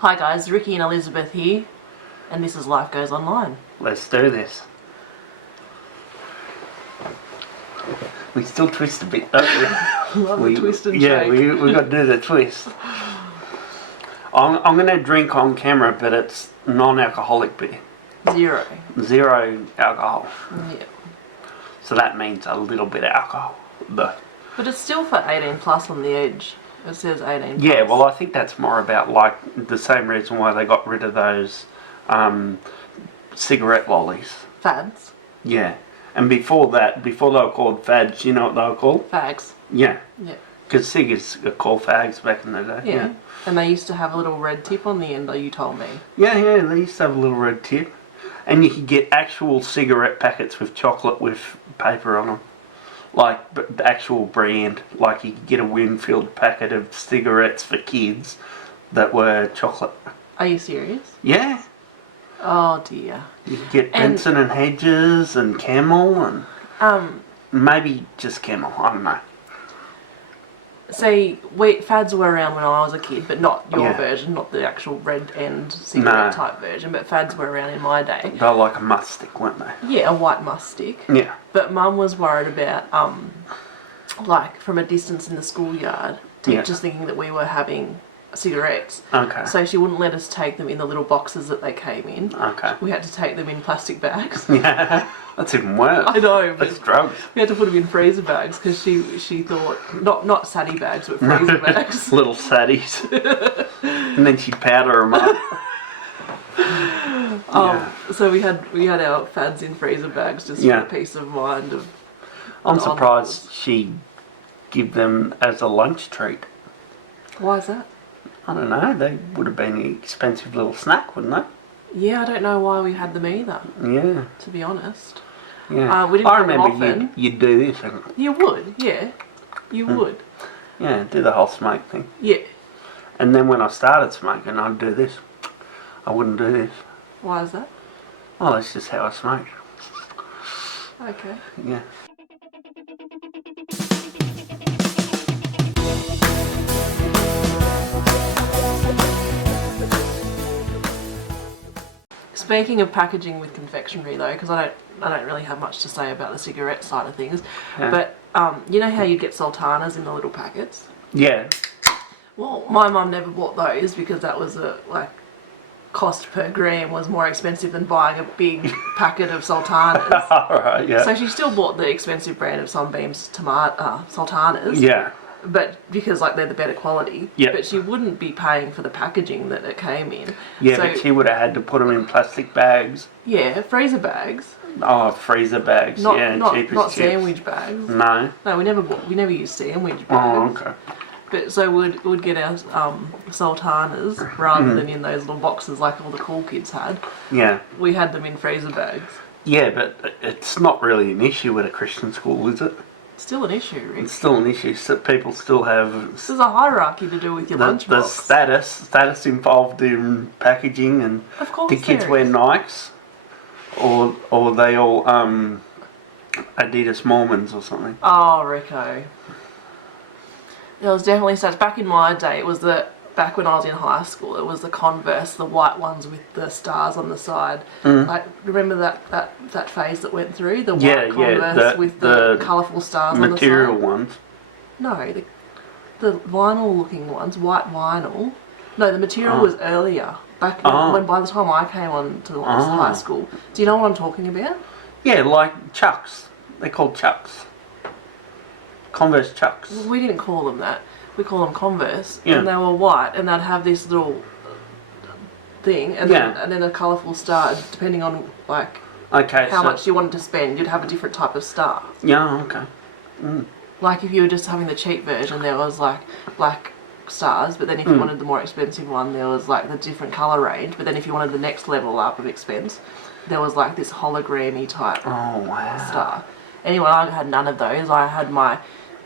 Hi guys, Ricky and Elizabeth here, and this is Life Goes Online. Let's do this. We still twist a bit, don't we? Love the twist and yeah, shake. we got to do the twist. I'm going to drink on camera, but it's non-alcoholic beer. Zero alcohol. Yeah. So that means a little bit of alcohol, though. But it's still for 18 plus on the edge. It says 18 plus. Yeah, well, I think that's more about like the same reason why they got rid of those cigarette lollies. Fads. Yeah. And before that, before they were called fads, you know what they were called? Fags. Yeah. Yeah. Because cigars are called fags back in the day. Yeah. And they used to have a little red tip on the end, like you told me. Yeah, they used to have a little red tip. And you could get actual cigarette packets with chocolate with paper on them. Like the actual brand. Like you could get a Winfield packet of cigarettes for kids that were chocolate. Are you serious? Yeah. Oh dear. You could get Benson and Hedges and Camel and maybe just Camel, I don't know. See, fads were around when I was a kid, but not your version, not the actual red end cigarette type version, but fads were around in my day. They were like a must stick, weren't they? Yeah, a white must stick. Yeah. But Mum was worried about, like, from a distance in the schoolyard, teachers thinking that we were having cigarettes. Okay. So she wouldn't let us take them in the little boxes that they came in. Okay. We had to take them in plastic bags. Yeah, that's even worse. I know, but that's drugs. we had to put them in freezer bags because she thought, not saddy bags, but freezer bags. Little saddies. And then she'd powder them up. So we had our fads in freezer bags just for peace of mind. I'm surprised she give them as a lunch treat. Why is that? I don't know, they would have been an expensive little snack, wouldn't they? Yeah, I don't know why we had them either. Yeah. To be honest. Yeah. We didn't I have them remember often. you'd do this. You would, yeah. You would. Yeah, do the whole smoke thing. Yeah. And then when I started smoking, I'd do this. I wouldn't do this. Why is that? Oh, that's just how I smoke. Okay. Yeah. Speaking of packaging with confectionery though, because I don't really have much to say about the cigarette side of things, but you know how you get sultanas in the little packets? Yeah. Well, my mum never bought those because that was cost per gram was more expensive than buying a big packet of sultanas. Alright, yeah. So she still bought the expensive brand of Sunbeam's sultanas. Yeah. But because like they're the better quality. Yeah. But she wouldn't be paying for the packaging that it came in. Yeah, so, but she would have had to put them in plastic bags. Yeah, freezer bags. Oh, freezer bags. Not, yeah, not, cheap as not chips. sandwich bags. No. No, we never used sandwich bags. Oh, okay. But so we'd get our sultanas rather than in those little boxes like all the cool kids had. Yeah. We had them in freezer bags. Yeah, but it's not really an issue at a Christian school, is it? Still an issue, Rick. It's still an issue. So people still have There's a hierarchy to do with your the lunchbox. status involved in packaging, and Of course do kids there wear is. Nikes, or they all Adidas Mormons or something. Oh, Rico. There was definitely such. Back in my day, it was back when I was in high school, it was the Converse, the white ones with the stars on the side. Like, remember that phase that went through? The white Converse with the colourful stars on the side? Material ones. No, the vinyl-looking ones, white vinyl. No, the material was earlier. Back when by the time I came on to high school. Do you know what I'm talking about? Yeah, like Chucks. They're called Chucks. Converse Chucks. We didn't call them that. We call them Converse, Yeah. and they were white, and they'd have this little thing, and then a colourful star, depending on like how much you wanted to spend. You'd have a different type of star. Yeah, okay. Like if you were just having the cheap version, there was like black stars, but then if you wanted the more expensive one, there was like the different colour range. But then if you wanted the next level up of expense, there was like this hologrammy type star. Anyway, I had none of those. I had my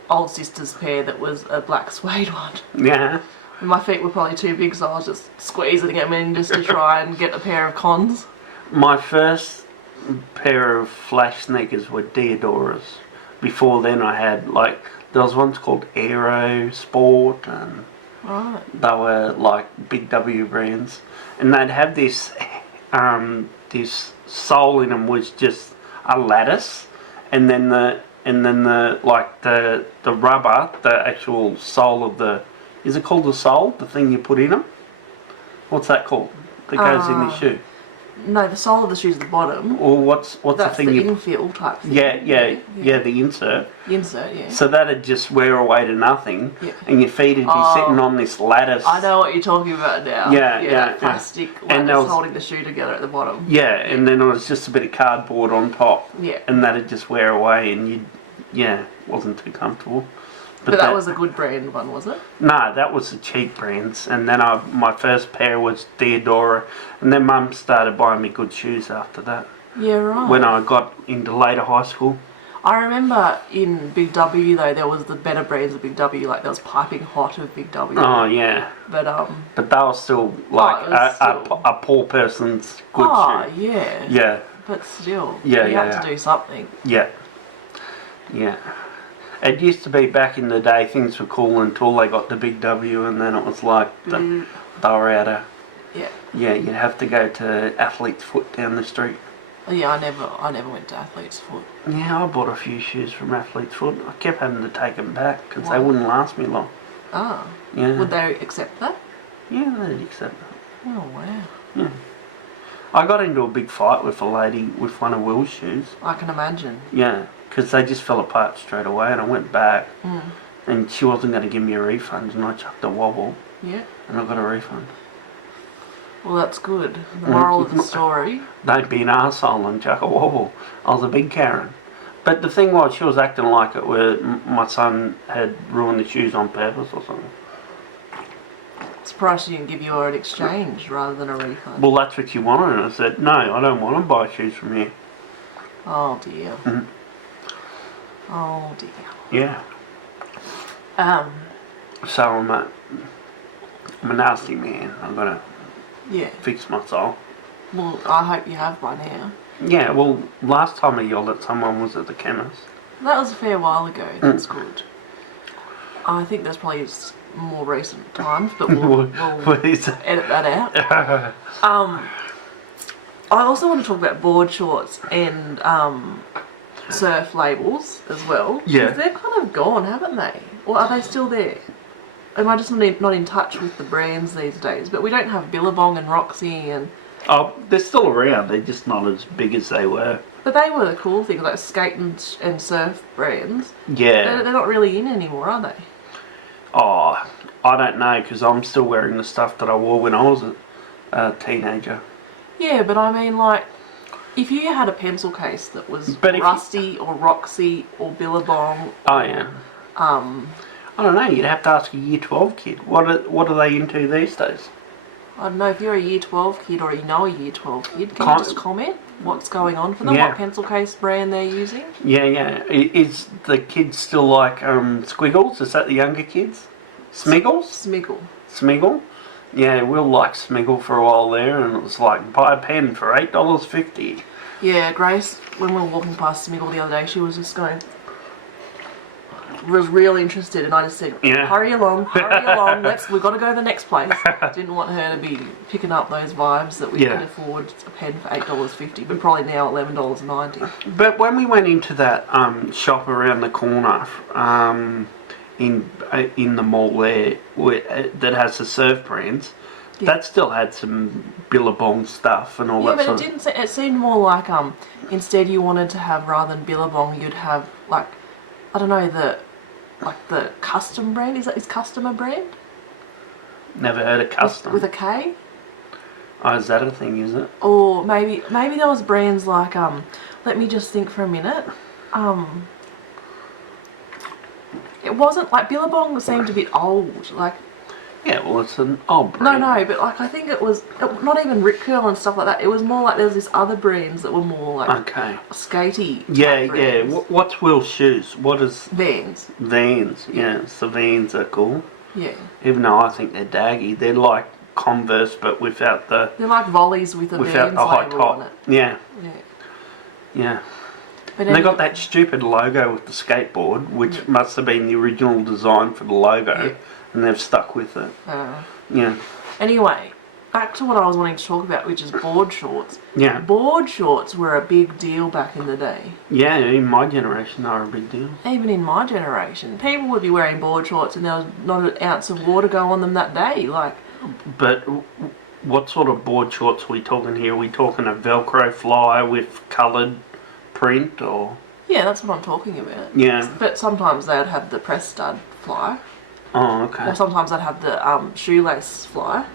old sister's pair that was a black suede one. Yeah. And my feet were probably too big, so I was just squeezing them in just to try and get a pair of cons. My first pair of flash sneakers were Diodoras. Before then I had there was ones called Aero Sport and Right. They were like Big W brands, and they'd have this this sole in them was just a lattice, and then the like the rubber, the actual sole of the, is it called the sole? The thing you put in them? What's that called? That goes in the shoe. No, the sole of the shoe's the bottom. Or what's That's the thing the you? infill type thing. Yeah, the insert. The insert, yeah. So that'd just wear away to nothing, Yeah. and your feet would be sitting on this lattice. I know what you're talking about now. Yeah, that plastic And lattice holding the shoe together at the bottom. Yeah, and then it was just a bit of cardboard on top. Yeah. And that'd just wear away, and wasn't too comfortable. But that was a good brand one, was it? No, that was the cheap brands, and then my first pair was Theodora, and then Mum started buying me good shoes after that. Yeah, right. When I got into later high school. I remember in Big W though there was the better brands of Big W, like there was Piping Hot of Big W. Oh yeah. But they were still like a poor person's good shoe. Oh yeah. Yeah. But still, Yeah, you had to do something. Yeah. Yeah. It used to be back in the day things were cool until they got the Big W, and then it was like they were out of. Yeah. Yeah, you'd have to go to Athlete's Foot down the street. Yeah, I never went to Athlete's Foot. Yeah, I bought a few shoes from Athlete's Foot. I kept having to take them back because Why? they wouldn't last me long. Ah. Yeah. Would they accept that? Yeah, they'd accept that. Oh wow. Yeah. I got into a big fight with a lady with one of Will's shoes. I can imagine. Yeah, because they just fell apart straight away, and I went back, Mm. and she wasn't going to give me a refund, and I chucked a wobble, Yeah. and I got a refund. Well, that's good. The moral of the story. Don't be an arsehole and chuck a wobble. I was a big Karen. But the thing was, she was acting like it where my son had ruined the shoes on purpose or something. Surprised she didn't give you an exchange rather than a refund. Well, that's what she wanted, and I said, no, I don't want to buy shoes from you. Oh dear. Mhm. Oh dear. Yeah. So I'm a nasty man. I've got to Yeah. fix my soul. Well, I hope you have by now. Yeah, well, last time I yelled at someone was at the chemist. That was a fair while ago. That's good. I think there's probably more recent times, but we'll What is that? edit that out. I also want to talk about board shorts and surf labels as well. Yeah. 'Cause they're kind of gone, haven't they? Or are they still there? Am I just not in touch with the brands these days? But we don't have Billabong and Roxy and... Oh, they're still around. They're just not as big as they were. But they were the cool things, like skate and surf brands. Yeah. They're not really in anymore, are they? Oh, I don't know, because I'm still wearing the stuff that I wore when I was a teenager. Yeah, but I mean, like, if you had a pencil case that was But if Rusty or Roxy or Billabong... Oh, yeah. I don't know, you'd have to ask a Year 12 kid. What are they into these days? I don't know, if you're a Year 12 kid or you know a Year 12 kid, can you just comment what's going on for them? Yeah. What pencil case brand they're using? Yeah. Is the kids still like Squiggles? Is that the younger kids? Smiggles? Smiggle? Yeah, Will liked Smiggle for a while there, and it was like, buy a pen for $8.50. Yeah, Grace, when we were walking past Smiggle the other day, she was just going... was real interested, and I just said, Yeah. hurry along, we've got to go to the next place. Didn't want her to be picking up those vibes that we Yeah. could afford a pen for $8.50, but probably now $11.90. But when we went into that shop around the corner in the mall there that has the surf brands, that still had some Billabong stuff and all that Yeah, sort but of... it didn't. It seemed more like instead you wanted to have, rather than Billabong, you'd have like, I don't know, the custom brand. Is custom a brand? Never heard of custom. With a K? Oh, is that a thing, is it? Or maybe there was brands like let me just think for a minute. It wasn't like Billabong seemed a bit old. Like Yeah, well, it's an old brand. no, but like I think it was not even Rip Curl and stuff like that. It was more like there was this other brands that were more like Okay. skatey. Yeah. brands. What's Will's shoes? What is... Vans. Vans. Yeah, it's the Vans are cool. Yeah. Even though I think they're daggy. They're like Converse, but without the... They're like volleys with a without Vans the high label on top. it. Yeah. Yeah. Yeah. But And they got that stupid logo with the skateboard, which must have been the original design for the logo. Yeah. and they've stuck with it. Yeah. Anyway, back to what I was wanting to talk about, which is board shorts. Yeah. Board shorts were a big deal back in the day. Yeah, in my generation, they were a big deal. Even in my generation, people would be wearing board shorts and there was not an ounce of water go on them that day. Like, but what sort of board shorts are we talking here? Are we talking a Velcro fly with coloured print, or? yeah, that's what I'm talking about. Yeah. But sometimes they'd have the press stud fly, Oh, okay. or sometimes they'd have the shoelace fly.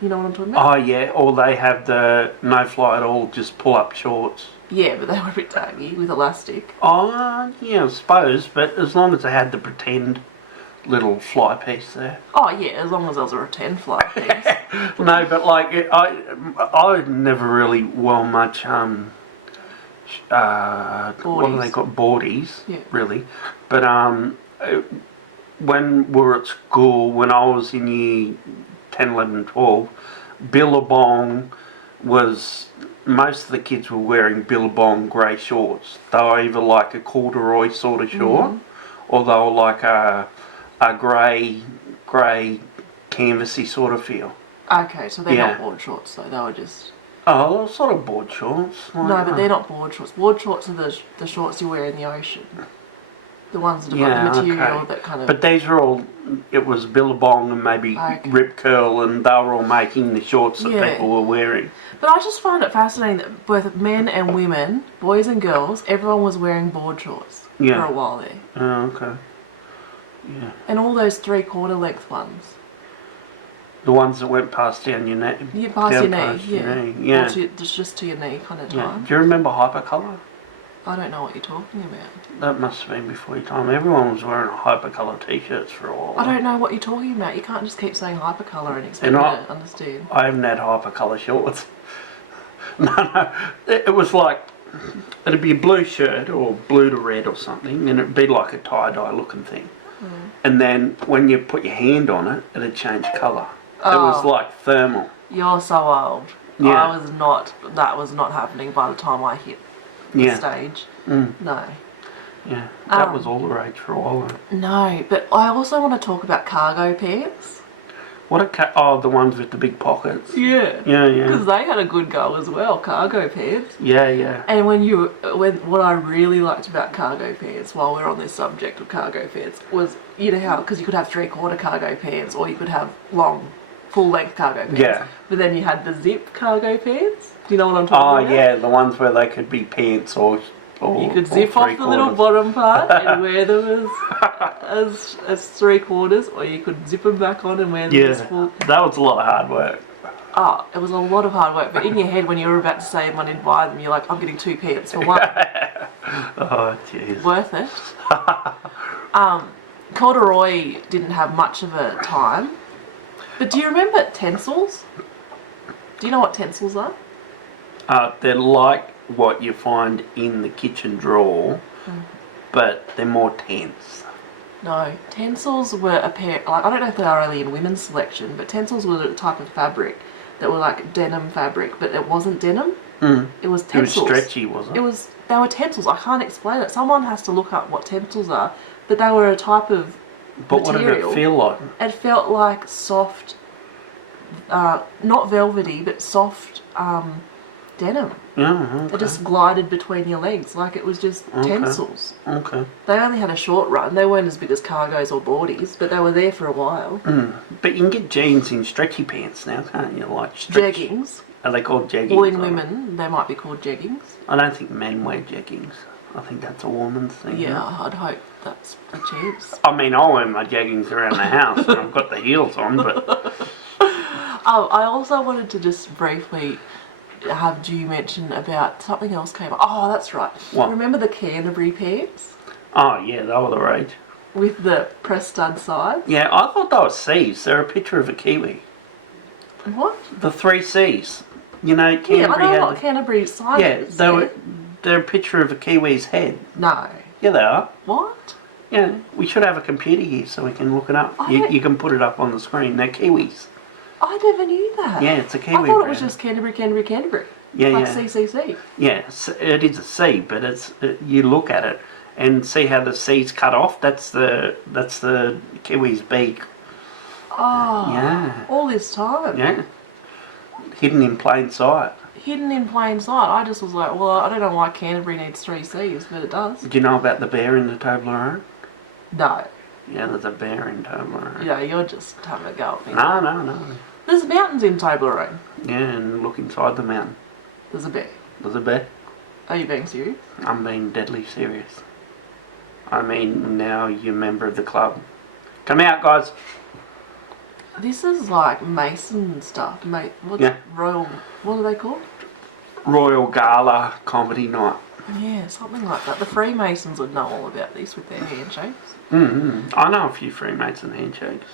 You know what I'm talking about? Oh, yeah. Or they have the no fly at all, just pull up shorts. Yeah, but they were a bit taggy with elastic. Oh, yeah, I suppose. But as long as they had the pretend little fly piece there. Oh yeah, as long as there was a pretend fly piece. No, but like I never really wore much what do they call boardies? Yeah. Really, but when we were at school, when I was in year 10, 11 and 12, Billabong was, most of the kids were wearing Billabong grey shorts. They were either like a corduroy sort of short, or they were like a grey canvassy sort of feel. Okay, so they're Yeah. not board shorts though, they were just... Oh, well, sort of board shorts. Like, No, but they're not board shorts. Board shorts are the shorts you wear in the ocean. The ones that have got the material okay. that kind of... But these are all, it was Billabong and maybe Okay. Rip Curl, and they were all making the shorts that Yeah. people were wearing. But I just find it fascinating that both men and women, boys and girls, everyone was wearing board shorts Yeah. for a while there. Oh, okay. Yeah. And all those 3/4 length ones. The ones that went past down your neck. You past down your knee, past your yeah. knee, yeah. Or just to your knee kind of Yeah. time. Do you remember Hypercolour? I don't know what you're talking about. That must have been before your time. Everyone was wearing Hypercolour t-shirts for a while. I don't know what you're talking about. You can't just keep saying hypercolour and expect They're me not- to understand. I haven't had Hypercolour shorts. No. It was like, it'd be a blue shirt or blue to red or something, and it'd be like a tie-dye looking thing. And then when you put your hand on it, it'd change colour. It was like thermal. You're so old. Yeah. I was not. That was not happening by the time I hit the Yeah. stage. Mm. No. Yeah. That was all the rage for a while. No, but I also want to talk about cargo pants. Oh, the ones with the big pockets. Yeah. Yeah, yeah. Because they had a good go as well, cargo pants. Yeah, yeah. And what I really liked about cargo pants, while we're on this subject of cargo pants, was, you know how, because you could have 3/4 cargo pants, or you could have long, full-length cargo pants. Yeah. But then you had the zip cargo pants. Do you know what I'm talking Oh, about? yeah, the ones where they could be pants or You could zip off the little bottom part and wear them as 3/4, or you could zip them back on and wear them as Yeah, full. that was a lot of hard work. Oh, it was a lot of hard work, but in your head when you were about to say money to buy them, you're like, I'm getting 2 pants for one. Oh, jeez. Worth it. Corduroy didn't have much of a time. But do you remember Tencels? Do you know what Tencels are? They're like what you find in the kitchen drawer, but they're more tense. No, Tencels were a pair, like, I don't know if they are only in women's selection, but Tencels were a type of fabric that were like denim fabric, but it wasn't denim. It was It was Tencels. stretchy, wasn't it? They were Tencels. I can't explain it. Someone has to look up what Tencels are, but they were a type of But material. what did it feel like? It felt like soft, not velvety, but soft denim. Yeah, It just glided between your legs, like it was just Tencels. okay. They only had a short run. They weren't as big as cargos or boardies, but they were there for a while. But you can get jeans in stretchy pants now, can't you? Like stretch. Jeggings. Are they called jeggings? Well, in women, they might be called jeggings. I don't think men wear jeggings. I think that's a woman's thing. Yeah, isn't it? I'd hope that's a chance. I mean, I wear my jeggings around the house and I've got the heels on, but Oh, I also wanted to just briefly have you mention about something else came up. Oh, that's right. What? Remember the Canterbury pants oh yeah, they were the rage. with the press stud sides? Yeah, I thought they were C's. They're a picture of a kiwi. What? The 3 C's. You know, Yeah, I Canterbury know had what Canterbury side yeah, is. they're a picture of a kiwi's head. No. Yeah, they are. What? Yeah, we should have a computer here so we can look it up. I You, don't- you can put it up on the screen. They're kiwis. I never knew that. Yeah, it's a kiwi I thought it was brand. just Canterbury. Yeah, like yeah. CCC. Yeah, it is a C, but you look at it and see how the C's cut off. That's the kiwi's beak Oh, Yeah. all this time. Yeah. Hidden in plain sight. Hidden in plain sight. I just was like, well, I don't know why Canterbury needs 3 Cs, but it does. Do you know about the bear in the Toblerone? No. Yeah, there's a bear in Toblerone. Yeah, you're just having a go at me. No. There's mountains in Toblerone. Yeah, and look inside the mountain. There's a bear. There's a bear. Are you being serious? I'm being deadly serious. I mean, now you're a member of the club. Come out, guys. This is like Mason stuff. Mate, what's Yeah. Royal... What are they called? Royal Gala Comedy Night. Yeah, something like that. The Freemasons would know all about this with their handshakes. I know a few Freemason handshakes,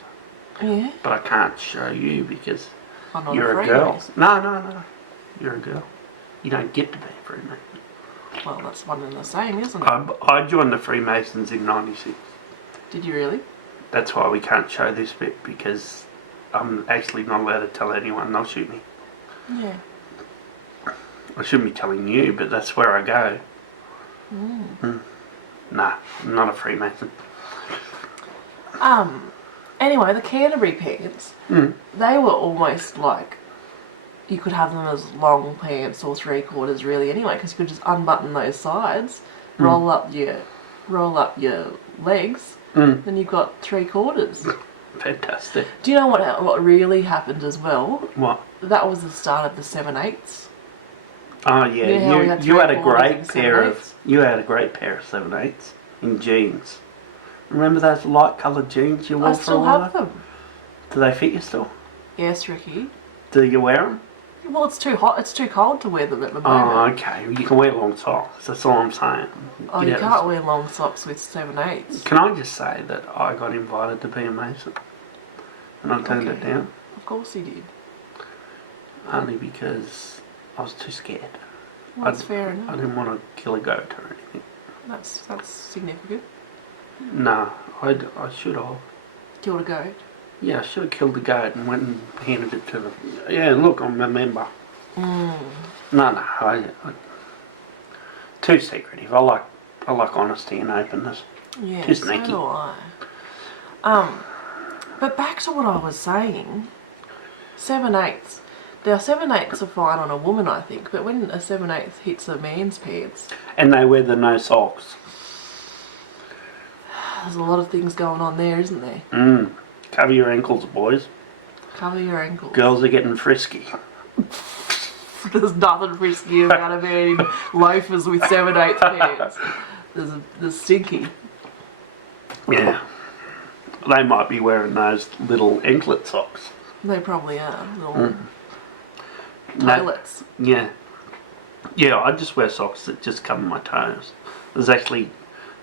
Yeah. but I can't show you because I'm not you're a a girl. Freemason. No. You're a girl. You don't get to be a Freemason. Well, that's one and the same, isn't it? I joined the Freemasons in '96. Did you really? That's why we can't show this bit, because I'm actually not allowed to tell anyone. They'll shoot me. Yeah. I shouldn't be telling you, but that's where I go. Nah, I'm not a Freemason. Anyway, the Canterbury pants, they were almost like, you could have them as long pants or 3/4 really anyway, because you could just unbutton those sides, roll up your legs, then you've got 3/4. Fantastic. Do you know what really happened as well? What? That was the start of the 7/8s. Oh yeah, Yeah, how we had you had a 3/4 great and pair of 7/8s. you had a great pair of 7/8s in jeans. Remember those light coloured jeans you wore I for a still while? have them. Do they fit you still? Yes, Ricky. Do you wear them? Well, it's too hot. It's too cold to wear them at the Oh, moment. okay. You can wear long socks. That's all I'm saying. Oh, you Yeah, can't wear long socks with 7/8s. Can I just say that I got invited to be a Mason, and I turned it Okay. down Of course he did. only because I was too scared. Well, that's fair I enough. didn't want to kill a goat or anything. That's significant. No, I should have. Killed a goat. Yeah, I should have killed the goat and went and handed it to them. Yeah, look, I'm a member. No, I too secretive. I like honesty and openness. Yeah, Too so sneaky. do I. But back to what I was saying. 7/8s. Now 7/8s are fine on a woman, I think, but when a 7/8 hits a man's pants, And they wear the no socks. there's a lot of things going on there, isn't there? Cover your ankles, boys. Cover your ankles. Girls are getting frisky. There's nothing frisky about a man in loafers with 7/8 pants. There's stinky. Yeah. They might be wearing those little anklet socks. They probably are. Little No, toilets. yeah. Yeah, I just wear socks that just cover my toes. There's actually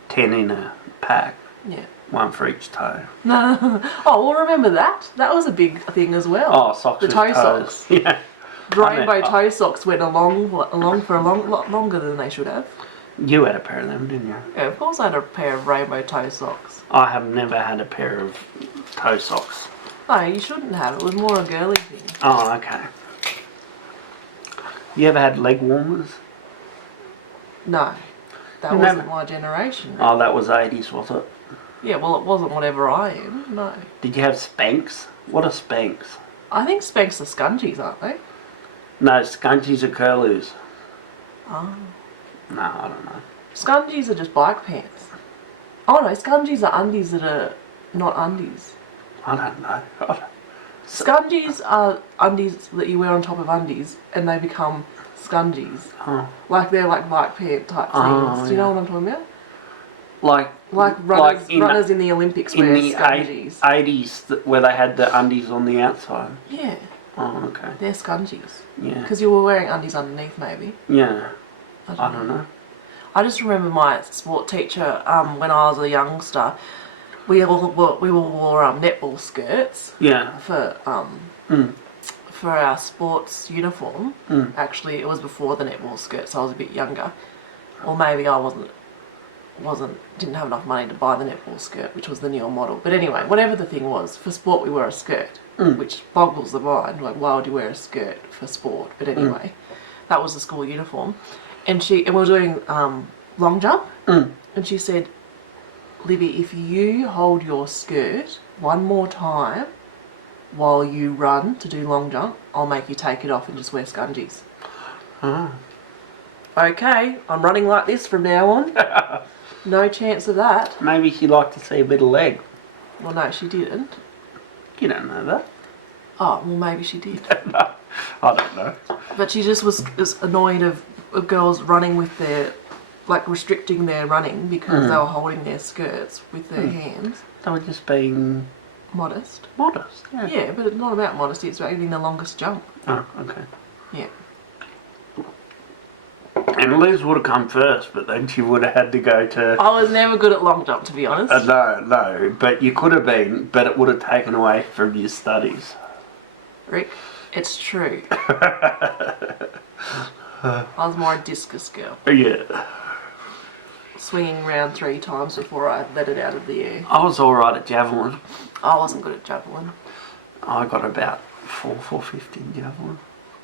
10 in a pack. Yeah. One for each toe. No. Oh, well, remember that? That was a big thing as well. Oh, socks The with toe toes. socks. Yeah. The rainbow I mean, toe socks went along for a lot longer than they should have. You had a pair of them, didn't you? Yeah, of course I had a pair of rainbow toe socks. I have never had a pair of toe socks. No, you shouldn't have. It was more a girly thing. Oh, okay. You ever had leg warmers? No. That You wasn't never- my generation. Oh, that was 80s, was it? Yeah, well, it wasn't whatever I am. No. Did you have Spanx? What are Spanx? I think Spanx are scunchies, aren't they? No, scunchies are curlews. Oh. No, I don't know. Scunchies are just bike pants. Oh no, scunchies are undies that are not undies. I don't know. Scunchies are undies that you wear on top of undies and they become scunchies. Oh. Like they're like bike pant type things. Oh, Do you know yeah. what I'm talking about? Like Runners in the Olympics in wear the scunchies. 80s where they had the undies on the outside. Yeah, Oh, okay. they're scunchies. Yeah. Because you were wearing undies underneath maybe. Yeah. I don't know. I just remember my sport teacher when I was a youngster. We all wore netball skirts Yeah. for our sports uniform. Actually, it was before the netball skirt, so I was a bit younger, or maybe I didn't have enough money to buy the netball skirt, which was the newer model. But anyway, whatever the thing was, for sport we wore a skirt, which boggles the mind. Like, why would you wear a skirt for sport? But anyway, that was the school uniform, and we were doing long jump, and she said, "Libby, if you hold your skirt one more time, while you run to do long jump, I'll make you take it off and just wear scungies. Oh. Okay, I'm running like this from now on. No chance of that. Maybe she'd like to see a bit of leg. Well, no, she didn't. You don't know that. Oh, well, maybe she did. No, I don't know. But she just was annoyed of girls running with their, like, restricting their running because they were holding their skirts with their hands. They were just being Modest. modest. Yeah. Yeah, but it's not about modesty, it's about getting the longest jump. Oh, okay. Yeah. And Liz would have come first, but then she would have had to go to... I was never good at long jump, to be honest. No, but you could have been, but it would have taken away from your studies. Rick, it's true. I was more a discus girl. Yeah. Swinging around 3 times before I let it out of the air. I was alright at javelin. I wasn't good at javelin. I got about $4.50 in javelin.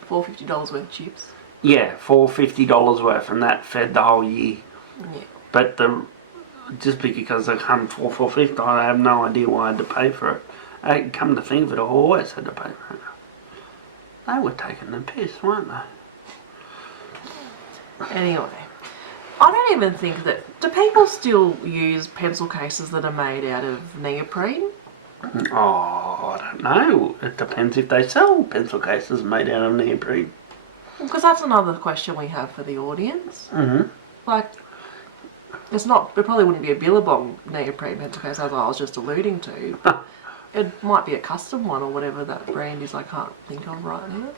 $450 worth of chips. Yeah, $4.50 worth, and that fed the whole year. Yeah. But just because they come for $4.50, I have no idea why I had to pay for it. Come to think of it, I always had to pay for it. They were taking the piss, weren't they? Anyway, I don't even think that... Do people still use pencil cases that are made out of neoprene? Oh, I don't know. It depends if they sell pencil cases made out of neoprene. Because that's another question we have for the audience. Mm-hmm. Like, it's not... It probably wouldn't be a Billabong neoprene pencil case, as I was just alluding to. But it might be a custom one or whatever that brand is. I can't think of right now.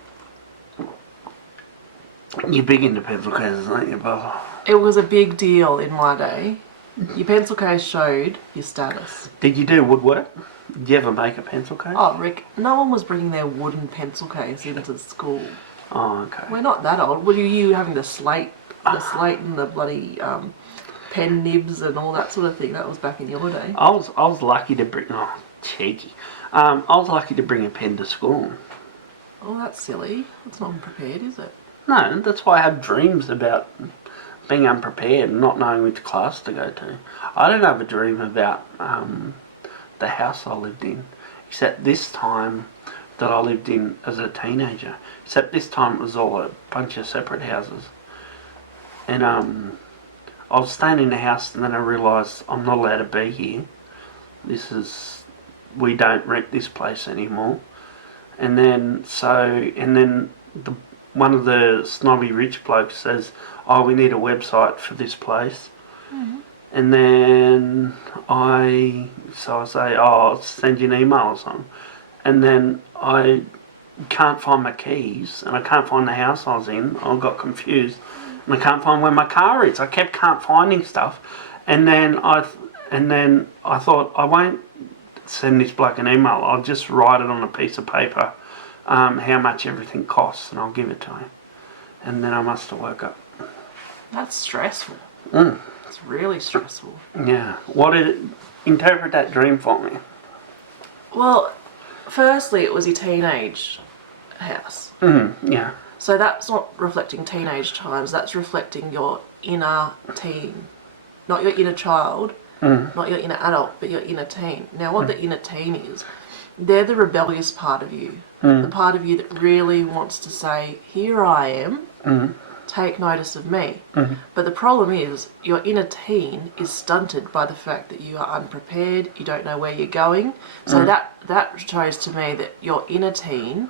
You're big into pencil cases, aren't you, Bubba? It was a big deal in my day. Your pencil case showed your status. Did you do woodwork? Did you ever make a pencil case? Oh, Rick, no one was bringing their wooden pencil case into school. Oh, okay. We're not that old. Were you having the slate and the bloody pen nibs and all that sort of thing? That was back in your day. I was lucky to bring... Oh, cheeky. I was lucky to bring a pen to school. Oh, that's silly. That's not unprepared, is it? No, that's why I have dreams about being unprepared and not knowing which class to go to. I don't have a dream about the house I lived in, except this time that I lived in as a teenager. Except this time it was all a bunch of separate houses. And I was staying in the house and then I realised I'm not allowed to be here. We don't rent this place anymore. And then one of the snobby rich blokes says, oh, we need a website for this place. Mm-hmm. And then I say, oh, I'll send you an email or something. And then I can't find my keys and I can't find the house I was in. I got confused and I can't find where my car is. I can't finding stuff. And then I thought, I won't send this bloke an email. I'll just write it on a piece of paper. How much everything costs, and I'll give it to him. And then I must have woke up. That's stressful. Mm. It's really stressful. Yeah. Interpret that dream for me. Well, firstly, it was your teenage house. Yeah. So that's not reflecting teenage times. That's reflecting your inner teen, not your inner child, not your inner adult, but your inner teen. Now, what the inner teen is, they're the rebellious part of you. The part of you that really wants to say, here I am, take notice of me. But the problem is, your inner teen is stunted by the fact that you are unprepared, you don't know where you're going. So that shows to me that your inner teen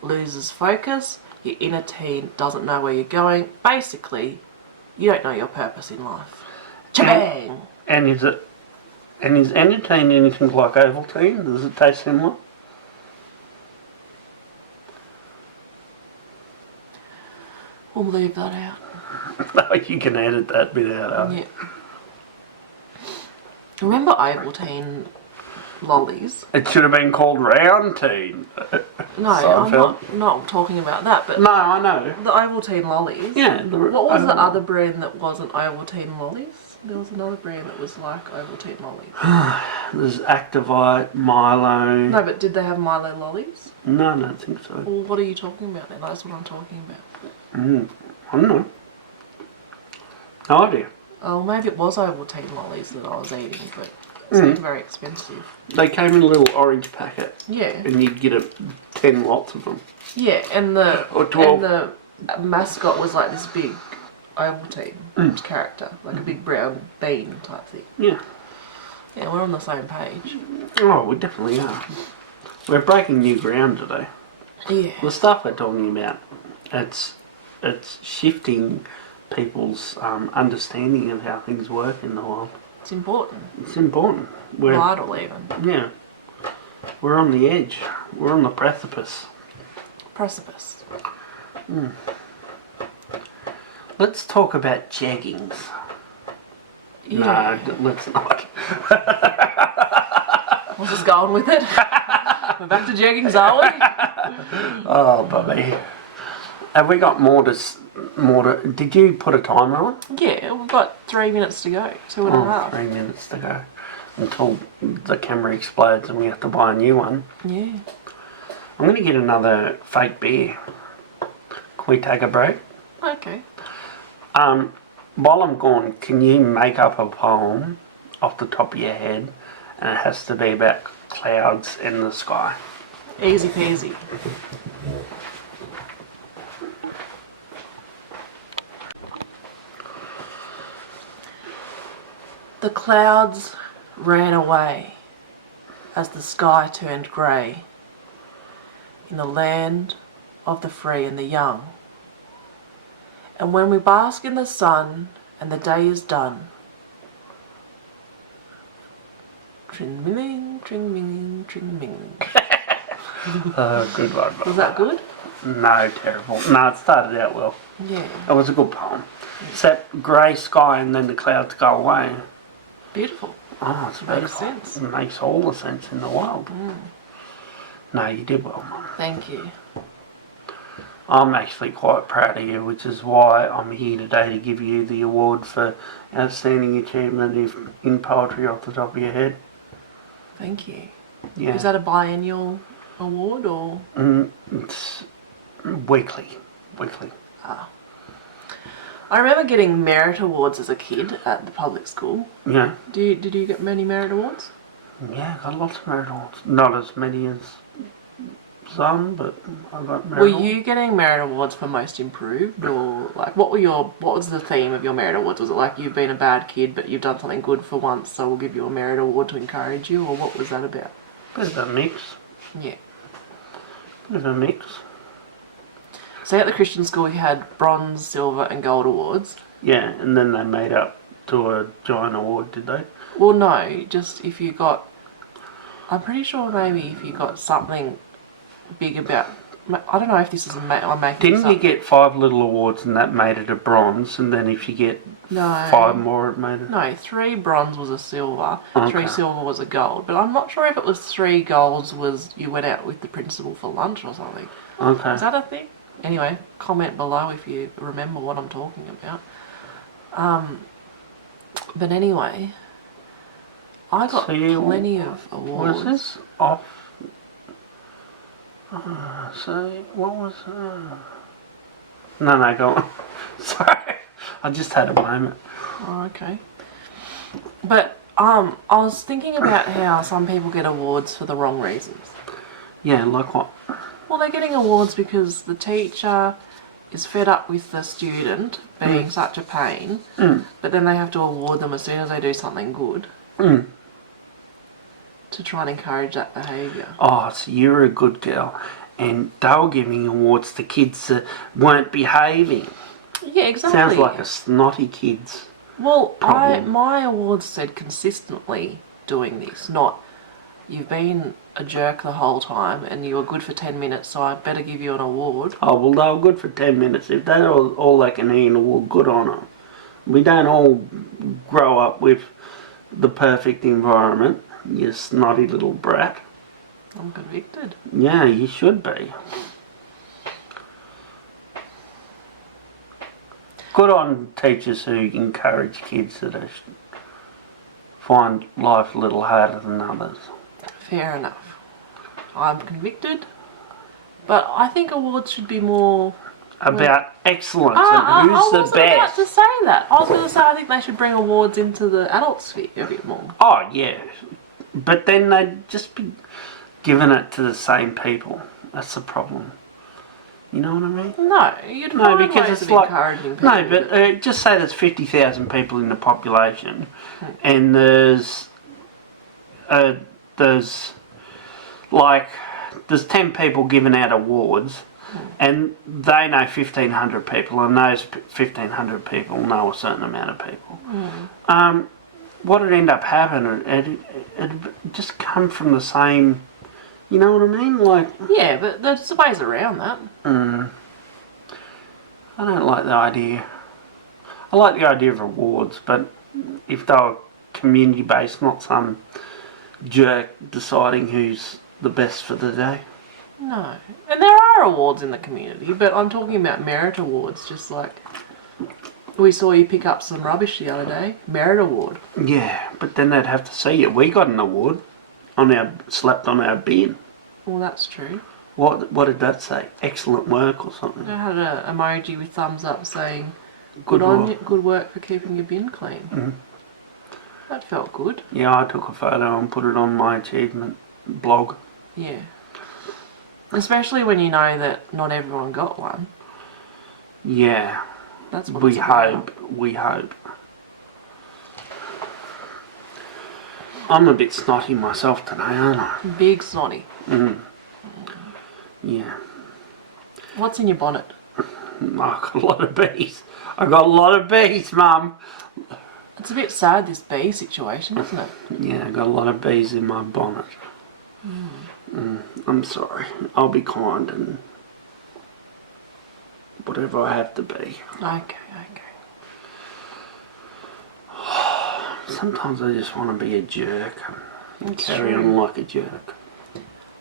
loses focus, your inner teen doesn't know where you're going. Basically, you don't know your purpose in life. Cha-bang! And is entertain anything like Ovaltine? Does it taste similar? We'll leave that out. No, you can edit that bit out. Yeah. Remember Ovaltine lollies? It should have been called Round Teen. No, I'm not talking about that, but no, I know. the Ovaltine lollies. Yeah. What was the other brand that wasn't Ovaltine lollies? There was another brand that was like Ovaltine lollies. There's Activite, Milo. No, but did they have Milo lollies? No, I don't think so. Well, what are you talking about then? That's what I'm talking about. I don't know. No idea. Oh, maybe it was Ovaltine lollies that I was eating, but seemed very expensive. They came in a little orange packet. Yeah. And you'd get 10 lots of them. Yeah, and the Or 12. and the mascot was like this big Ovaltine character, like a big brown bean type thing. Yeah. Yeah, we're on the same page. Oh, we definitely are. We're breaking new ground today. Yeah. The stuff we're talking about, it's shifting people's understanding of how things work in the world. It's important. It's important. Vital even. Yeah. We're on the edge. We're on the precipice. Precipice. Let's talk about jeggings. Yeah. No, let's not. We'll just go on with it. We're back to jeggings, are we? Oh, Bobby. Have we got more to... Did you put a timer on? Yeah, we've got 3 minutes to go. 2.5. 3 minutes to go. Until the camera explodes and we have to buy a new one. Yeah. I'm going to get another fake beer. Can we take a break? Okay. While I'm gone, can you make up a poem off the top of your head? And it has to be about clouds in the sky. Easy peasy. The clouds ran away as the sky turned grey in the land of the free and the young. And when we bask in the sun and the day is done, tring-ming, tring-ming, tring-ming. Good one. Was that good? No, terrible. No, it started out well. Yeah. It was a good poem. It's that grey sky and then the clouds go away. Beautiful. Oh, it's Makes beautiful. sense. It makes all the sense in the world. No, you did well, Mum. Thank you. I'm actually quite proud of you, which is why I'm here today to give you the award for Outstanding Achievement in Poetry off the top of your head. Thank you. Yeah. Is that a biennial award or? It's weekly. Ah. I remember getting merit awards as a kid at the public school. Yeah. Did you get many merit awards? Yeah, I got lots of merit awards. Not as many as some, but I got merit Were awards. you getting merit awards for most improved, or like what was the theme of your merit awards? Was it like you've been a bad kid but you've done something good for once, so we'll give you a merit award to encourage you, or what was that about? Bit of a mix. Yeah. Bit of a mix. So at the Christian school you had bronze, silver and gold awards. Yeah, and then they made up to a giant award, did they? Well, no, just if you got... I'm pretty sure maybe if you got something big about... I don't know if this is... I'm making Didn't you get 5 little awards and that made it a bronze, and then if you get No. 5 more it made it... No, 3 bronze was a silver, Okay. 3 silver was a gold. But I'm not sure if it was 3 golds was you went out with the principal for lunch or something. Okay. Is that a thing? Anyway, comment below if you remember what I'm talking about. But anyway, I got plenty of awards. Was this off? So, what was... No, go on. Sorry. I just had a moment. Oh, okay. But I was thinking about how some people get awards for the wrong reasons. Yeah, like what? Well, they're getting awards because the teacher is fed up with the student being such a pain, but then they have to award them as soon as they do something good to try and encourage that behaviour. Oh, so you're a good girl. And they were giving awards to kids that weren't behaving. Yeah, exactly. Sounds like a snotty kids. Well, problem. my awards said consistently doing this, not you've been a jerk the whole time and you were good for 10 minutes, so I better give you an award. Oh, well, they were good for 10 minutes. If that's all they can handle, well, good on them. We don't all grow up with the perfect environment, you snotty little brat. I'm convicted. Yeah, you should be. Good on teachers who encourage kids that find life a little harder than others. Fair enough. I'm convicted, but I think awards should be more about excellence I and who's the wasn't about best. to say that. I was going to say I think they should bring awards into the adult sphere a bit more. Oh, yeah. But then they'd just be giving it to the same people. That's the problem. You know what I mean? No, you'd No, find because ways it's of like... encouraging people. No, but just say there's 50,000 people in the population and there's 10 people giving out awards and they know 1,500 people and those 1,500 people know a certain amount of people. What would end up happening, it'd just come from the same... You know what I mean? Like... Yeah, but there's ways around that. I don't like the idea. I like the idea of awards, but if they were community-based, not some jerk deciding who's the best for the day. No. And there are awards in the community, but I'm talking about merit awards, just like we saw you pick up some rubbish the other day. Merit award. Yeah, but then they'd have to see it. We got an award slapped on our bin. Well, that's true. What did that say? Excellent work or something? I had an emoji with thumbs up saying, Good on work. you, good work for keeping your bin clean. Mm. That felt good. Yeah, I took a photo and put it on my achievement blog. Yeah. Especially when you know that not everyone got one. Yeah. That's what We it's about. hope. I'm a bit snotty myself today, aren't I? Big snotty. Yeah. What's in your bonnet? I got a lot of bees. I got a lot of bees, Mum. It's a bit sad, this bee situation, isn't it? Yeah, I got a lot of bees in my bonnet. I'm sorry. I'll be kind and whatever I have to be. Okay. Sometimes I just want to be a jerk and It's carry true. on like a jerk.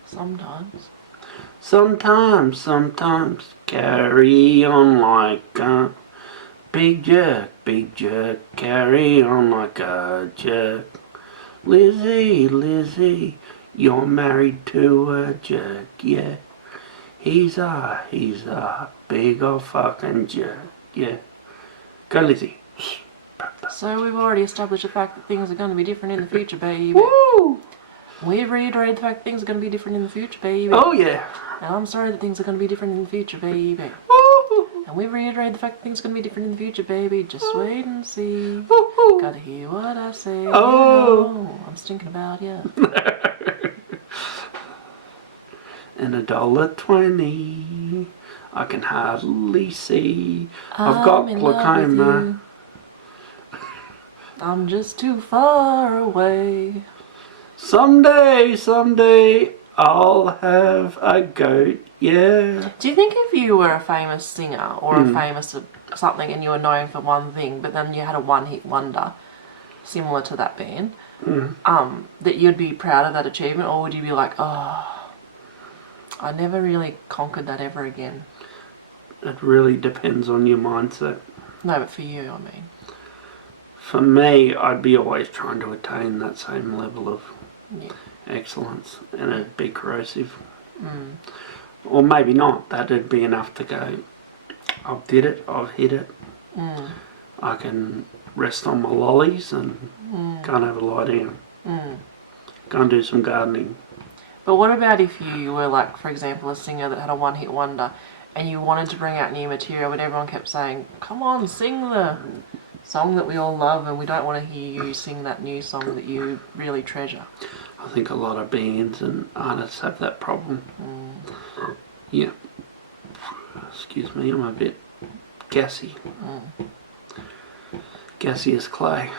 Sometimes. Sometimes carry on like a big jerk, carry on like a jerk. Lizzie, you're married to a jerk, yeah. He's a big old fucking jerk, yeah. Go, Lizzie. So we've already established the fact that things are going to be different in the future, baby. Woo! We've reiterated the fact that things are going to be different in the future, baby. Oh, yeah. And I'm sorry that things are going to be different in the future, baby. Woo! And we've reiterated the fact that things are going to be different in the future, baby. Just wait and see. Woo! Gotta hear what I say. Oh. You know, I'm stinking about you. And $1.20 I can hardly see. I've got I'm in love with glaucoma. you. I'm just too far away. Someday I'll have a goat, yeah. Do you think if you were a famous singer or a famous something and you were known for one thing, but then you had a one-hit wonder, similar to that band, that you'd be proud of that achievement, or would you be like, oh, I never really conquered that ever again? It really depends on your mindset. No, but for you, I mean. For me, I'd be always trying to attain that same level of Yeah. excellence, and it'd be corrosive. Or maybe not. That'd be enough to go, I've did it, I've hit it. I can rest on my lollies and go and have a lie down. Go and do some gardening. But what about if you were, like, for example, a singer that had a one-hit wonder and you wanted to bring out new material, but everyone kept saying, come on, sing the song that we all love, and we don't want to hear you sing that new song that you really treasure? I think a lot of bands and artists have that problem. Yeah. Excuse me, I'm a bit gassy. Gassy as clay.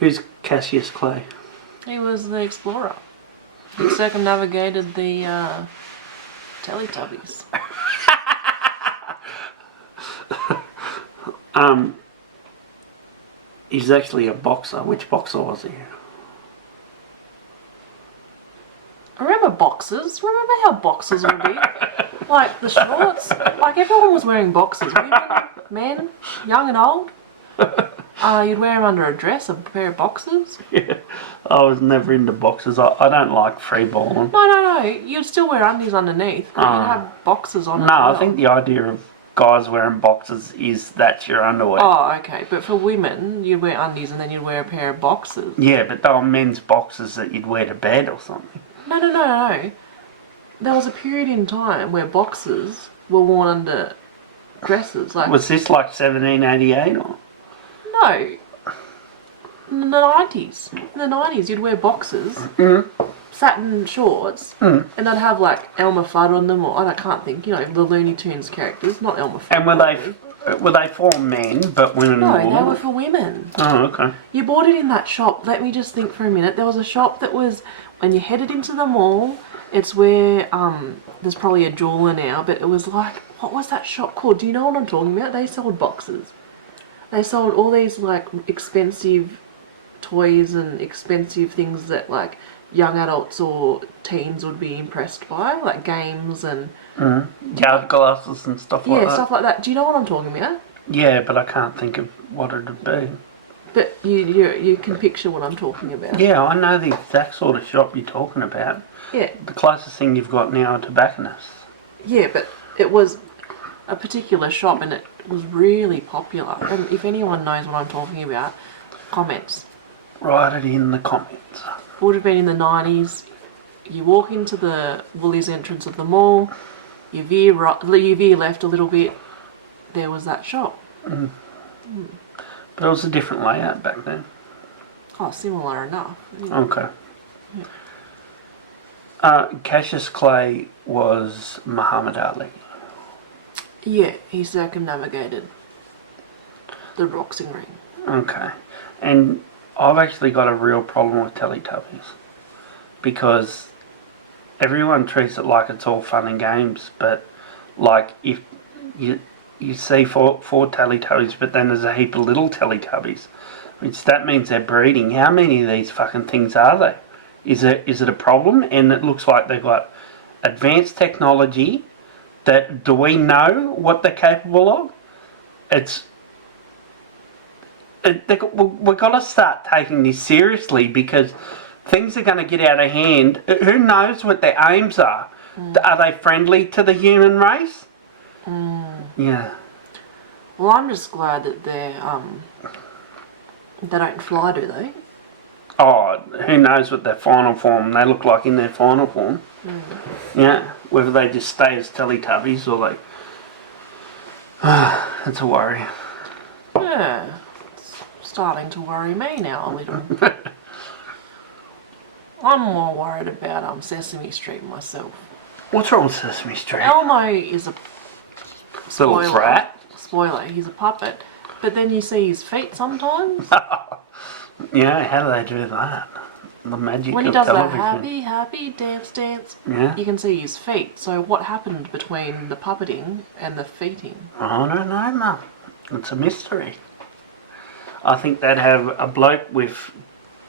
Who's Cassius Clay? He was the explorer. He circumnavigated the Teletubbies. He's actually a boxer. Which boxer was he? Remember boxers? Remember how boxers would be? Like the shorts? Like everyone was wearing boxers. Women, men, young and old. You'd wear them under a dress, a pair of boxers. Yeah, I was never into boxers. I don't like free balling. No. You'd still wear undies underneath, but you'd have boxers on. No, as well. I think the idea of guys wearing boxers is that's your underwear. Oh, okay. But for women, you'd wear undies and then you'd wear a pair of boxers. Yeah, but they were men's boxers that you'd wear to bed or something. No. There was a period in time where boxers were worn under dresses. Like Was this like 1788 or? no, in the 90s. In the 90s, you'd wear boxers, satin shorts, and they'd have like Elmer Fudd on them, or I can't think. You know, the Looney Tunes characters, not Elmer Fudd. And were they for men, but women No, wore they them? were for women. Oh, okay. You bought it in that shop. Let me just think for a minute. There was a shop that was when you headed into the mall. It's where there's probably a jeweler now, but it was like, what was that shop called? Do you know what I'm talking about? They sold boxes. They sold all these like expensive toys and expensive things that like young adults or teens would be impressed by, like games and Yard glasses and stuff like that. stuff like that. Do you know what I'm talking about? Yeah, but I can't think of what it'd be. But you can picture what I'm talking about. Yeah, I know the exact sort of shop you're talking about. Yeah. The closest thing you've got now are tobacconists. Yeah, but it was a particular shop and it was really popular. And if anyone knows what I'm talking about, comments. Write it in the comments. It would have been in the 90s. You walk into the Woolies entrance of the mall, you veer left a little bit, there was that shop. But it was a different layout back then. Oh, similar enough. Yeah. Okay. Cassius Clay was Muhammad Ali. Yeah, he circumnavigated the boxing ring. Okay. And I've actually got a real problem with Teletubbies. Because everyone treats it like it's all fun and games, but like if you see four Teletubbies, but then there's a heap of little Teletubbies, which that means they're breeding. How many of these fucking things are there? Is it a problem? And it looks like they've got advanced technology that, do we know what they're capable of? We've got to start taking this seriously because things are going to get out of hand. Who knows what their aims are? Are they friendly to the human race? Yeah. Well, I'm just glad that they don't fly, do they? Oh, who knows what their final form they look like in their final form. Yeah, whether they just stay as Teletubbies or that's a worry. Yeah, it's starting to worry me now a little. I'm more worried about Sesame Street myself. What's wrong with Sesame Street? Elmo is a Little brat. Spoiler, he's a puppet. But then you see his feet sometimes. Yeah, how do they do that? The magic When he of does television. that happy, dance, Yeah. you can see his feet. So what happened between the puppeting and the feeting? I don't know, Mum. It's a mystery. I think they'd have a bloke with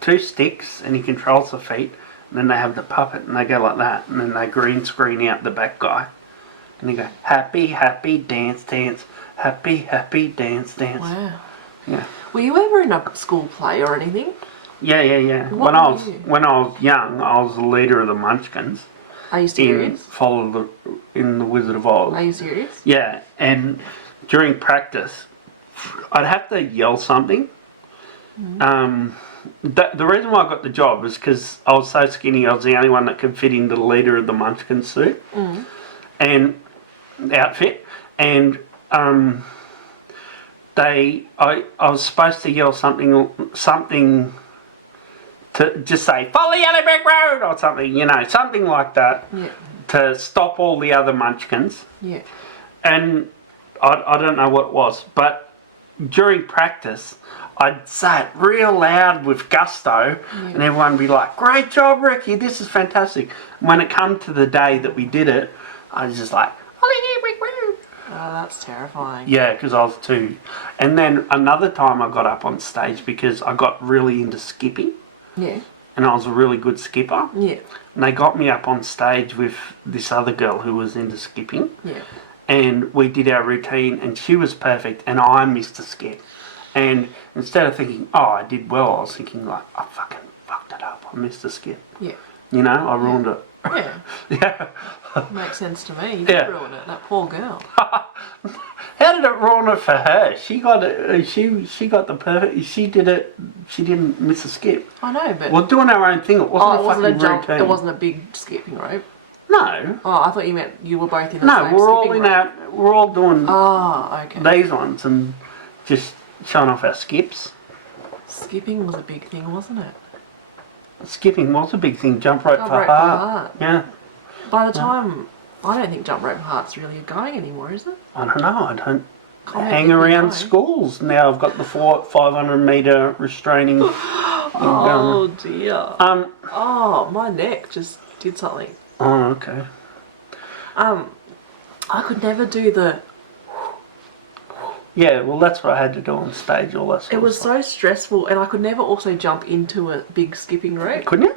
2 sticks and he controls the feet, and then they have the puppet and they go like that, and then they green screen out the back guy. And they go, happy, dance, happy, dance. Wow. Yeah. Were you ever in a school play or anything? Yeah. What were you? When I was young, I was the leader of the Munchkins. Are you serious? In the Wizard of Oz. Are you serious? Yeah, and during practice, I'd have to yell something. The reason why I got the job was because I was so skinny. I was the only one that could fit into the leader of the Munchkin suit and outfit, and I was supposed to yell something to just say follow yellow brick road or something, something like that, to stop all the other Munchkins. Yeah. And I don't know what it was, but during practice, I'd say it real loud with gusto, and everyone would be like, great job, Ricky, this is fantastic. And when it come to the day that we did it, I was just like, Oh, that's terrifying. yeah, because I was too. And then another time I got up on stage because I got really into skipping, Yeah. and I was a really good skipper. Yeah. And they got me up on stage with this other girl who was into skipping. Yeah. And we did our routine, and she was perfect, and I missed a skip. And instead of thinking, oh, I did well, I was thinking like, I fucking fucked it up. I missed a skip. Yeah. You know, I ruined it. Yeah. Yeah. Makes sense to me. You Yeah. did ruin it, that poor girl. How did it ruin it for her? She got it. She got the perfect. She did it. She didn't miss a skip. I know, but Well, doing her own thing. It wasn't a fucking jump. routine. It wasn't a big skipping rope. No. Oh, I thought you meant you were both in the No, same we're all skipping in rope. our. We're all doing Oh, okay. these ones and just showing off our skips. Skipping was a big thing, wasn't it? Skipping was a big thing. Jump rope Jump for rope for heart. heart. Yeah. By the time, I don't think jump rope for heart's really going anymore, is it? I don't know. I don't Comment hang if you around know. schools now. I've got the 500 metre restraining. thing Oh going. dear. Oh, my neck just did something. Oh, okay. I could never do the. Yeah, well, that's what I had to do on stage. All that sort It of was stuff. so stressful, and I could never also jump into a big skipping rope. Couldn't you?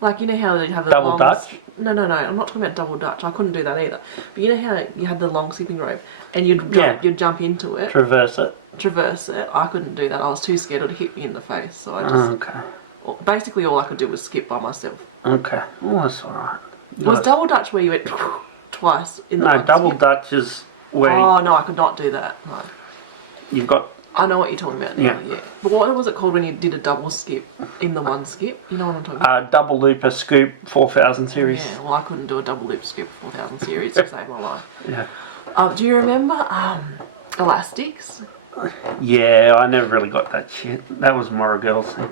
Like, you know how they have the Double long... Dutch? No, I'm not talking about double Dutch. I couldn't do that either. But you know how you had the long skipping rope, and you'd jump into it, Traverse it. traverse it. I couldn't do that. I was too scared it would hit me in the face. So I just... Okay. Basically, all I could do was skip by myself. Okay. Well, that's all right. Was double Dutch where you went twice in the No, one double skip? Dutch is where Oh, no, I could not do that. No. you've got. I know what you're talking about now, Yeah. yeah. But what was it called when you did a double skip in the one skip? You know what I'm talking about? Double looper scoop 4000 series. Yeah, well, I couldn't do a double loop skip 4000 series to save my life. Yeah. Do you remember elastics? Yeah, I never really got that shit. That was more a girl thing.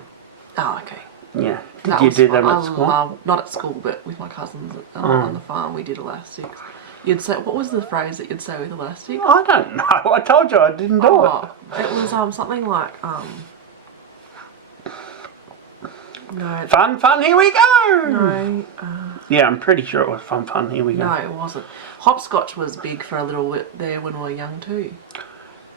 Oh, okay. Yeah. Did That you was do fun. them I at school? not at school, but with my cousins on the farm, we did elastics. You'd say, what was the phrase that you'd say with elastic? I don't know. I told you I didn't do it. It was something like no, Fun, here we go! no, Yeah, I'm pretty sure it was fun, here we go. no, it wasn't. Hopscotch was big for a little bit there when we were young too.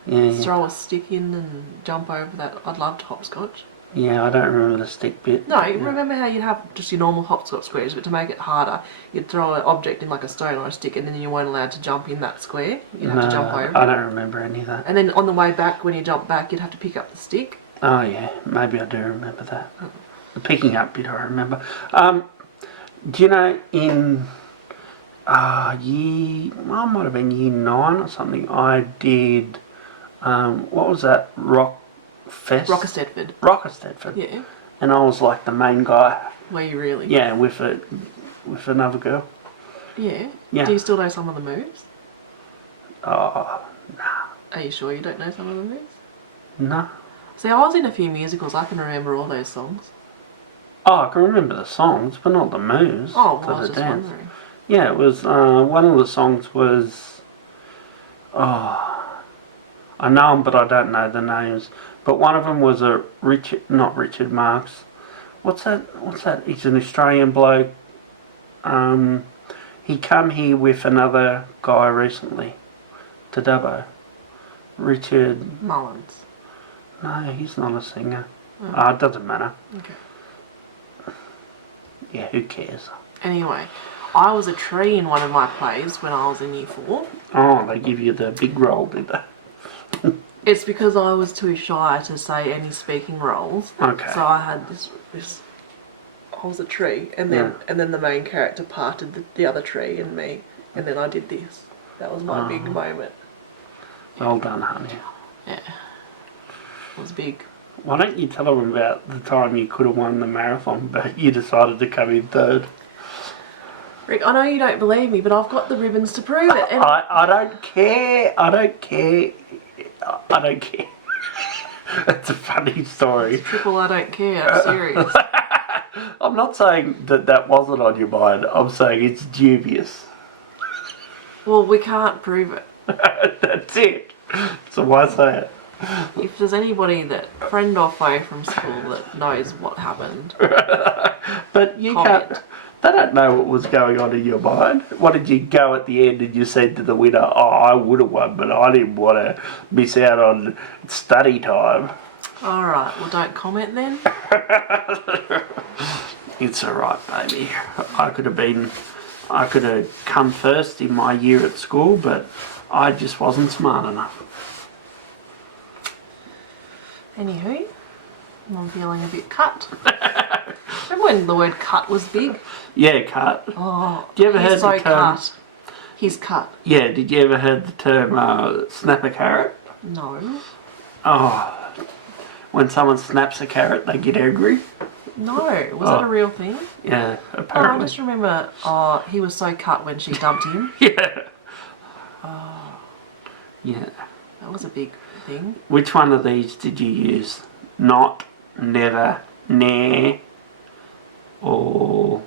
Yeah, Throw a stick in and jump over that. I'd loved hopscotch. yeah, I don't remember the stick bit. No, remember how you'd have just your normal hopscotch squares, but to make it harder, you'd throw an object in like a stone or a stick, and then you weren't allowed to jump in that square. You'd have to jump over I it. don't remember any of that. And then on the way back, when you jump back, you'd have to pick up the stick. Oh yeah, maybe I do remember that. The picking up bit I remember. Do you know in I might have been year 9 or something, I did, what was that, Rock Fest? Rocker Stedford. Rocker Stedford. Yeah. And I was like the main guy. Were you really? Yeah, with another girl. Yeah. Yeah. Do you still know some of the moves? Oh, Are you sure you don't know some of the moves? no. See, I was in a few musicals. I can remember all those songs. Oh, I can remember the songs, but not the moves. Oh, for well, I was the just dance. wondering. Yeah, it was, one of the songs was, I know them, but I don't know the names. But one of them was not Richard Marx. What's that? He's an Australian bloke. He come here with another guy recently to Dubbo. Richard, Mullins. no, he's not a singer. It doesn't matter. Okay. Yeah, who cares? Anyway, I was a tree in one of my plays when I was in year 4. Oh, they give you the big role, did they? It's because I was too shy to say any speaking roles. Okay. So I had this I was a tree, and then the main character parted the other tree and me, and then I did this. That was my big moment. Well done, honey. Yeah. It was big. Why don't you tell them about the time you could have won the marathon, but you decided to come in third? Rick, I know you don't believe me, but I've got the ribbons to prove it. And I don't care. I don't care. It's a funny story. triple, I don't care. I'm serious. I'm not saying that wasn't on your mind. I'm saying it's dubious. Well, we can't prove it. That's it. So why say it? If there's anybody friend or foe from school that knows what happened, But you comment. can't. They don't know what was going on in your mind. What did you go at the end and you said to the winner, oh, I would have won, but I didn't want to miss out on study time. Alright, well don't comment then. It's alright, baby. I could have come first in my year at school, but I just wasn't smart enough. Anywho, I'm feeling a bit cut. Remember when the word cut was big? Yeah, cut. Oh, Do you ever he's heard so the term? cut. He's cut. Yeah, did you ever heard the term snap a carrot? No. Oh, when someone snaps a carrot, they get angry. No. Was that a real thing? Yeah, No, I apparently. just remember, he was so cut when she dumped him. Yeah. Yeah. That was a big thing. Which one of these did you use? Not, never, nah, or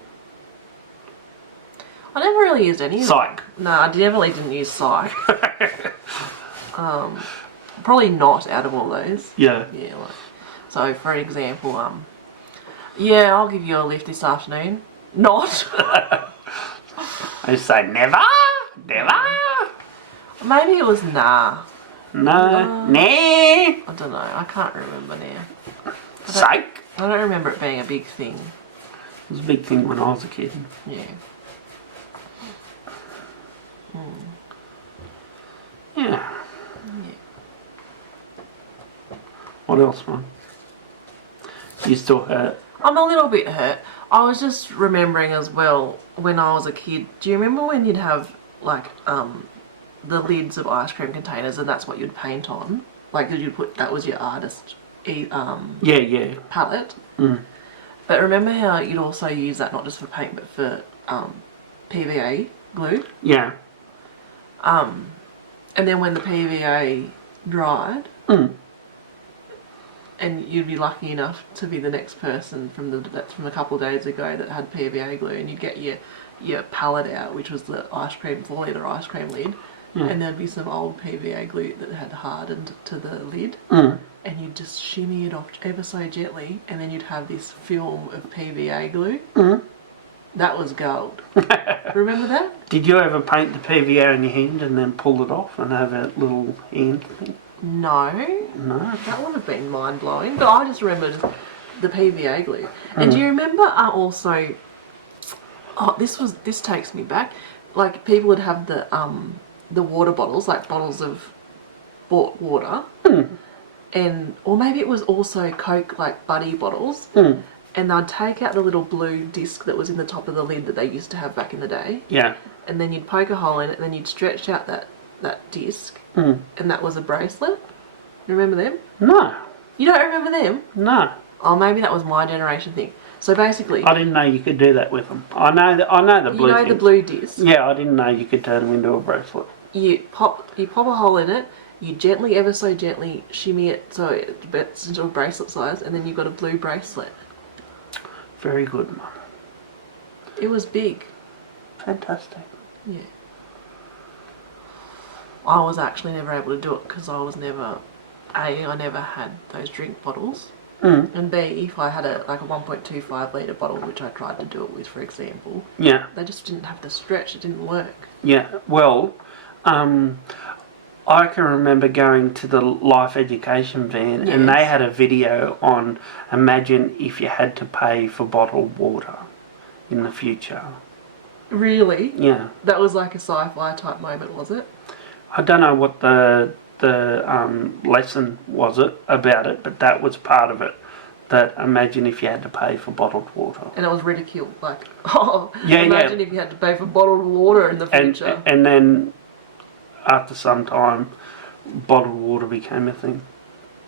I never really used any of them. psych? No, I definitely didn't use psych. Probably not out of all those. Yeah. Yeah, like, so for example, yeah, I'll give you a lift this afternoon. Not. I say never, never, Maybe it was nah. no, nah, I don't know. I can't remember now. psych. I don't remember it being a big thing. It was a big thing when I was a kid. Yeah. Yeah. Yeah. What else, man? You still hurt? I'm a little bit hurt. I was just remembering as well when I was a kid. Do you remember when you'd have like the lids of ice cream containers and that's what you'd paint on? Like you'd put that was your artist Yeah. palette. Mm. But remember how you'd also use that not just for paint but for PVA glue? Yeah. And then when the PVA dried, and you'd be lucky enough to be the next person from a couple of days ago that had PVA glue, and you'd get your palette out, which was the ice cream 4-litre ice cream lid, and there'd be some old PVA glue that had hardened to the lid, and you'd just shimmy it off ever so gently, and then you'd have this film of PVA glue. That was gold. Remember that? Did you ever paint the PVA on your hand and then pull it off and have a little hand thing? No. No. That would have been mind-blowing. But I just remembered the PVA glue. And do you remember also... Oh, this takes me back. Like, people would have the water bottles, like bottles of bought water. Or maybe it was also Coke, like, buddy bottles. And they'd take out the little blue disc that was in the top of the lid that they used to have back in the day. Yeah. And then you'd poke a hole in it, and then you'd stretch out that disc. And that was a bracelet. Remember them? No. You don't remember them? No. Oh, maybe that was my generation thing. So basically, I didn't know you could do that with them. I know the blue. you know the blue disc. Yeah, I didn't know you could turn them into a bracelet. You pop a hole in it. You gently, ever so gently, shimmy it so it's into a bracelet size, and then you've got a blue bracelet. Very good, Mum. It was big. Fantastic. Yeah. I was actually never able to do it because I was never... I never had those drink bottles. And B, if I had a 1.25 litre bottle, which I tried to do it with, for example, Yeah. they just didn't have the stretch. It didn't work. Yeah. Well, I can remember going to the Life Education van and they had a video on imagine if you had to pay for bottled water in the future. Really? Yeah. That was like a sci-fi type moment, was it? I don't know what the lesson was about it, but that was part of it. That imagine if you had to pay for bottled water. And it was ridiculed, like, oh, Yeah, imagine if you had to pay for bottled water in the future. And then after some time, bottled water became a thing.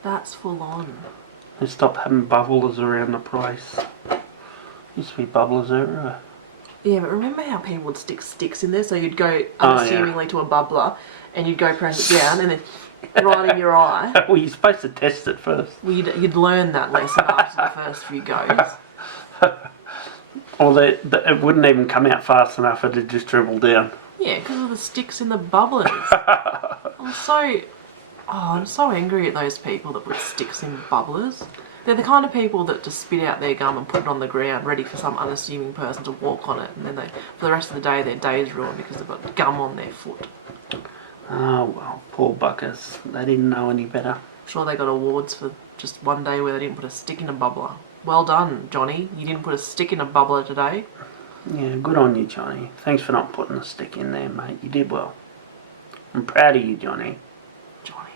That's full on. They stopped having bubblers around the place. Used to be bubblers everywhere. Yeah, but remember how people would stick sticks in there? So you'd go unassumingly to a bubbler and you'd go press it down and then right in your eye. Well, you're supposed to test it first. Well, you'd learn that lesson after the first few goes. Or it wouldn't even come out fast enough, it'd just dribble down. Yeah, because of the sticks in the bubblers. I'm so angry at those people that put sticks in bubblers. They're the kind of people that just spit out their gum and put it on the ground, ready for some unassuming person to walk on it, and then for the rest of the day, their day is ruined because they've got gum on their foot. Oh, well, poor buckers. They didn't know any better. I'm sure they got awards for just one day where they didn't put a stick in a bubbler. Well done, Johnny. You didn't put a stick in a bubbler today. Yeah, good on you, Johnny. Thanks for not putting a stick in there, mate. You did well. I'm proud of you, Johnny. Johnny.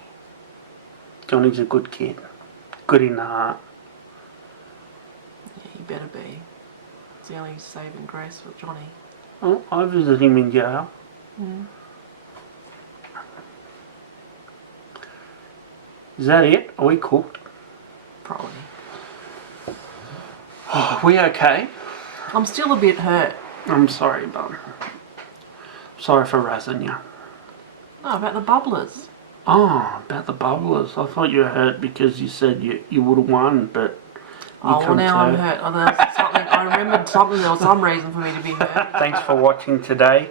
Johnny's a good kid. good in the heart. Yeah, you better be. It's the only saving grace for Johnny. Oh, I visited him in jail. Mm. Is that it? Are we cooked? Probably. Are we okay? I'm still a bit hurt. I'm sorry, Bum. Sorry for razzing you. Oh, about the bubblers. Oh, about the bubblers. I thought you were hurt because you said you would have won, but you Oh, well, come now I'm to... hurt. Oh, there's something, I remembered something. There was some reason for me to be hurt. Thanks for watching today.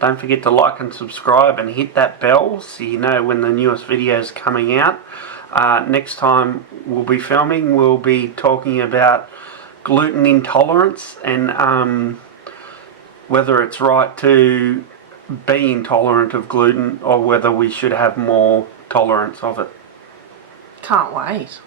Don't forget to like and subscribe and hit that bell so you know when the newest video is coming out. Next time we'll be filming, we'll be talking about gluten intolerance and whether it's right to be intolerant of gluten or whether we should have more tolerance of it. Can't wait.